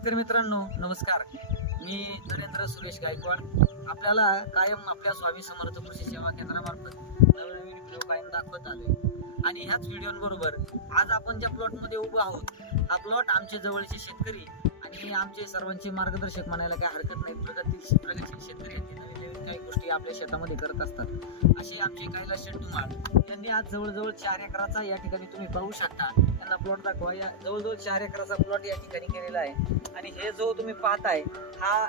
शेतकरी मित्रांनो नमस्कार. मी नरेंद्र सुरेश गायकवाड. आपल्याला कायम आपल्या स्वामी समर्थ कृषी सेवा केंद्रामार्फत नवनवीन व्हिडिओ कायम दाखवत आलोय आणि ह्याच व्हिडिओबरोबर आज आपण ज्या प्लॉट मध्ये उभो आहोत हा प्लॉट आमचे जवळचे शेतकरी आणि आमचे सर्वांचे मार्गदर्शक म्हणायला काही हरकत नाही. प्रगतशील शेतकरी आहेत, नवीन काही गोष्टी आपल्या शेतामध्ये करत असतात. अशी आमची कैलास शेठ धुमाळ त्यांनी आज जवळजवळ 4 एकराचा या ठिकाणी तुम्ही पाहू शकता. त्यांना प्लॉट दाखवा. या जवळजवळ 4 एकराचा प्लॉट या ठिकाणी केलेला आहे आणि हे जो तुम्ही पाहताय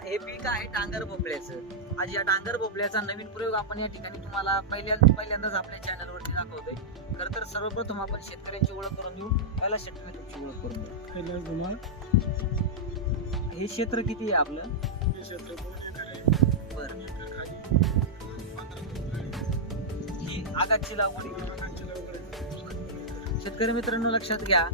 हे पीक आहे डांगर भोपळ्याचं. आज या डांगर भोपळ्याचा नवीन प्रयोग आपण या ठिकाणी तुम्हाला पहिल्यांदाच आपल्या चॅनलवरती दाखवतोय. खरं तर सर्वप्रथम आपण शेतकऱ्यांची ओळख करून देऊ. पहिला शेतकरी तुमची ओळख करून देऊ. कैलास धुमाळ. हे क्षेत्र किती आहे आपलं? हे क्षेत्र 2 एकर आहे. बरं. 2 एकर खाली 15 ही आगाची लागवड आहे. आगाची लागवड आहे. शेतकरी मित्रांनो लक्षात घ्या,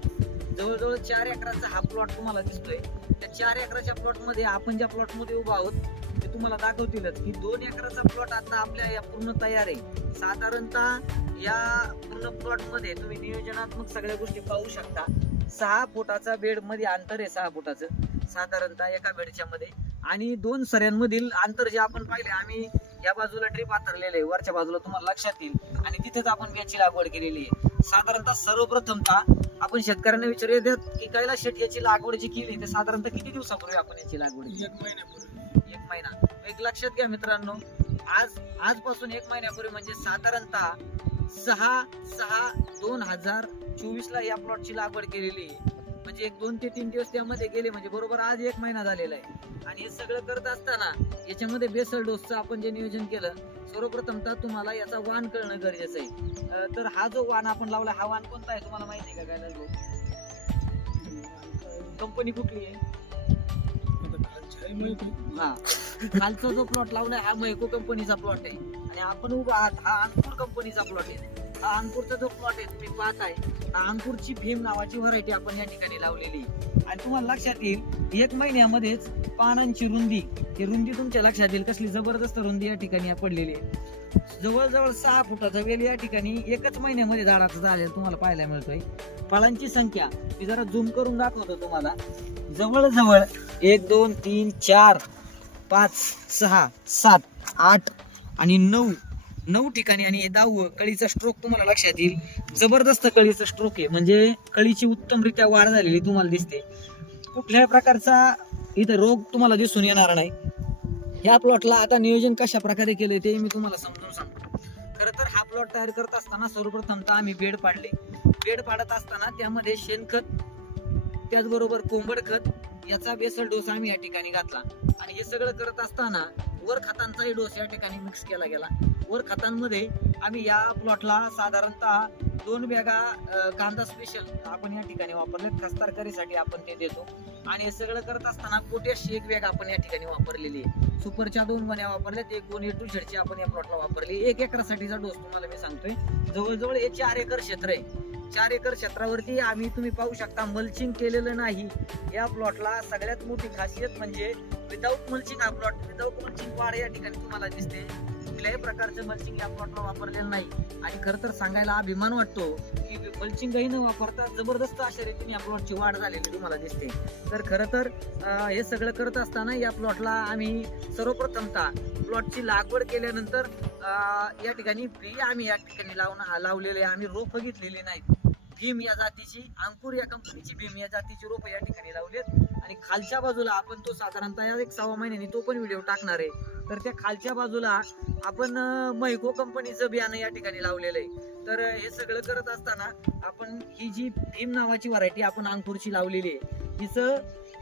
जवळजवळ 4 एकराचा हा प्लॉट तुम्हाला दिसतोय. त्या 4 एकराच्या प्लॉट मध्ये आपण ज्या प्लॉट मध्ये उभा आहोत ते तुम्हाला दाखवतीलच की 2 एकराचा प्लॉट आता आपल्या या पूर्ण तयार आहे. साधारणतः या पूर्ण प्लॉट मध्ये तुम्ही नियोजनात्मक सगळ्या गोष्टी पाहू शकता. 6 फुटाचा बेड मध्ये अंतर आहे, 6 फुटाचं साधारणतः एका बेडच्या मध्ये. आणि 2 सऱ्यांमधील अंतर जे आपण पाहिले, आम्ही या बाजूला ड्रीप आतरलेलं आहे, वरच्या बाजूला तुम्हाला लक्षात येईल. आणि तिथेच आपण बियाची लागवड केलेली आहे. साधारणतः सर्वप्रथमतः आपण शेतकऱ्यांना विचारूयात की कैलास शेठ याची लागवड जी केली ते साधारणतः किती दिवसापूर्वी आपण याची लागवड केली? 1 महिन्यापूर्वी. 1 महिना. एक लक्षात घ्या मित्रांनो, आजपासून 1 महिन्यापूर्वी म्हणजे साधारणतः 6/6/2024 ला या प्लॉटची लागवड केलेली आहे. म्हणजे 1 2 ते 3 दिवस त्यामध्ये गेले, म्हणजे बरोबर आज 1 महिना झालेला आहे. आणि हे सगळं करत असताना याच्यामध्ये बेसल डोसचं आपण जे नियोजन केलं, सर्वप्रथमतः तुम्हाला याचा वाण कळणं गरजेचं आहे. तर हा जो वाण आपण लावला, हा वाण कोणता आहे तुम्हाला माहिती आहे का? काय लागलो कंपनी कुठली आहे? आता खालची आहे माहिती. हा, खालचा जो प्लॉट लावलाय हा मैको कंपनीचा प्लॉट आहे. आणि आपण उभा आहात हा अंकुर कंपनीचा प्लॉट आहे. हा अंकुरचा जो प्लॉट आहे तुम्ही पाहताय, हा अंकुरची भीम नावाची व्हरायटी आपण या ठिकाणी लावलेली. आणि तुम्हाला लक्षात येईल 1 महिन्यामध्येच पानांची रुंदी, ही रुंदी तुमच्या लक्षात येईल कसली जबरदस्त रुंदी या ठिकाणी पडलेली आहे. जवळजवळ 6 फुटाचा वेल या ठिकाणी 1च महिन्यामध्ये झाडाचा झालेला तुम्हाला पाहायला मिळतोय. फळांची संख्या मी जरा झूम करून दाखवतो तुम्हाला. जवळजवळ 1 2 3 4 5 6 7 8 आणि 9 ठिकाणी. आणि हे 10वं कळीचा स्ट्रोक तुम्हाला लक्षात येईल. जबरदस्त कळीचा स्ट्रोक आहे, म्हणजे कळीची उत्तमरित्या वाढ झालेली तुम्हाला दिसते. कुठल्याही प्रकारचा इथं रोग तुम्हाला दिसून येणार नाही. ह्या प्लॉटला आता नियोजन कशा प्रकारे केले ते मी तुम्हाला समजून सांगतो. खरं तर हा प्लॉट तयार करत असताना सर्वप्रथमतः आम्ही बेड पाडले. बेड पाडत असताना त्यामध्ये शेणखत, त्याचबरोबर कोंबड खत याचा बेसल डोस आम्ही या ठिकाणी घातला. आणि हे सगळं करत असताना वर खतांचाही डोस या ठिकाणी मिक्स केला गेला. वर खतांमध्ये आम्ही या प्लॉटला साधारणतः 2 बॅगा कांदा स्पेशल आपण या ठिकाणी वापरले, खस्तारकरीसाठी आपण ते देतो. आणि हे सगळं करत असताना पोटॅश 1 बॅग आपण या ठिकाणी वापरलेली आहे. सुपरच्या 2 गोण्या वापरल्यात, 1 गोणी A2Z आपण या प्लॉटला वापरली. 1 एकरासाठीचा डोस तुम्हाला मी सांगतोय. जवळजवळ हे 4 एकर क्षेत्र आहे. 4 एकर क्षेत्रावरती आम्ही तुम्ही पाहू शकता मल्चिंग केलेलं नाही. या प्लॉटला सगळ्यात मोठी खासियत म्हणजे विदाऊट मल्चिंग हा प्लॉट, विदाऊट मल्चिंग वाढ या ठिकाणी तुम्हाला दिसते. कुठल्याही प्रकारचं मल्चिंग या प्लॉटला वापरलेलं नाही. आणि खरं तर सांगायला अभिमान वाटतो की मल्चिंगही न वापरता जबरदस्त अशा रीतीने या प्लॉटची वाढ झालेली तुम्हाला दिसते. तर खरं तर हे सगळं करत असताना या प्लॉटला आम्ही सर्वप्रथमतः प्लॉटची लागवड केल्यानंतर या ठिकाणी बी आम्ही या ठिकाणी लावलेले, आम्ही रोप घेतलेली नाहीत. भीम या जातीची, अंकुर या कंपनीची भीम या जातीची रोप या ठिकाणी लावलेत. आणि खालच्या बाजूला आपण तो साधारणतः 1-6 महिन्यांनी तो पण व्हिडिओ टाकणार आहे. तर त्या खालच्या बाजूला आपण मैको कंपनीचं बियाणं या ठिकाणी लावलेलं आहे. तर हे सगळं करत असताना आपण ही जी भीम नावाची व्हरायटी आपण अंकुरची लावलेली आहे, हिचं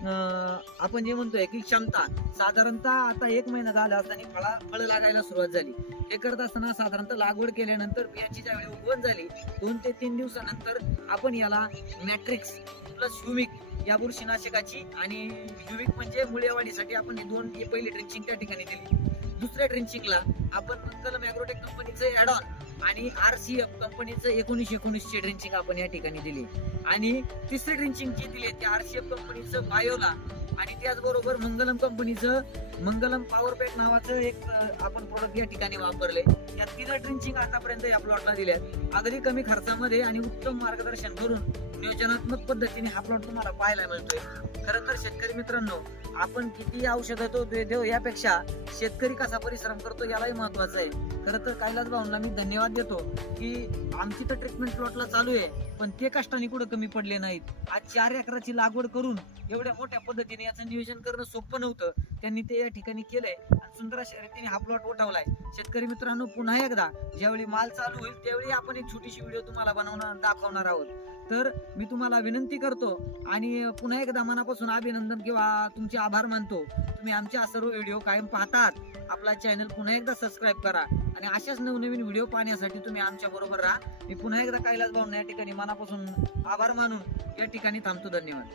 आपण जे म्हणतोय की क्षमता साधारणतः आता 1 महिना झाला असताना फळं लागायला सुरुवात झाली. हे करत असताना साधारणतः लागवड केल्यानंतर बियाची ज्यावेळी उगवण झाली 2 ते 3 दिवसानंतर आपण याला मॅट्रिक्स प्लस ह्युमिक या बुरशीनाशकाची, आणि ह्युमिक म्हणजे मुळ्या वाढीसाठी आपण ही पहिली ड्रिंचिंग त्या ठिकाणी दिली. दुसऱ्या ड्रिंचिंगला आपण मंगलम ॲग्रोटेक कंपनीचं ॲडॉन आणि RCF कंपनीचं 1919 ड्रिंचिंग आपण या ठिकाणी दिली. आणि तिसरी ड्रिंचिंग जी दिली त्या RCF कंपनीचं बायोला, आणि त्याचबरोबर मंगलम कंपनीचं मंगलम पॉवर पॅक नावाचं एक आपण प्रोडक्ट या ठिकाणी वापरले. या 3 ड्रिंचिंग आतापर्यंत या प्लॉटला दिल्या. अगदी कमी खर्चामध्ये आणि उत्तम मार्गदर्शन करून नियोजनात्मक पद्धतीने हा प्लॉट तुम्हाला पाहायला मिळतोय. खरं तर शेतकरी मित्रांनो, आपण किती औषधं देऊ यापेक्षा शेतकरी कसा परिश्रम करतो यालाही महत्वाचं आहे. खरं तर कैलास भाऊंना मी धन्यवाद देतो की आमची तर ट्रीटमेंट प्लॉटला चालू आहे, पण ते कष्टाने कुठं कमी पडले नाहीत. आज 4 एकराची लागवड करून एवढ्या मोठ्या पद्धतीने याचं नियोजन करणं सोपं नव्हतं. त्यांनी ते या ठिकाणी केलंय आणि सुंदर अशा रीतीने हा प्लॉट उठवलाय. शेतकरी मित्रांनो, पुन्हा एकदा ज्यावेळी माल चालू होईल त्यावेळी आपण एक छोटीशी व्हिडिओ तुम्हाला दाखवणार आहोत. तर मी तुम्हाला विनंती करतो आणि पुन्हा एकदा मनापासून अभिनंदन किंवा तुमचे आभार मानतो. तुम्ही आमचे सर्व व्हिडिओ कायम पाहतात. आपला चॅनल पुन्हा एकदा सबस्क्राईब करा आणि अशाच नवनवीन व्हिडिओ पाहण्यासाठी तुम्ही आमच्या बरोबर राहा. मी पुन्हा एकदा कैलास भाऊंना या ठिकाणी मनापासून आभार मानून या ठिकाणी थांबतो. धन्यवाद.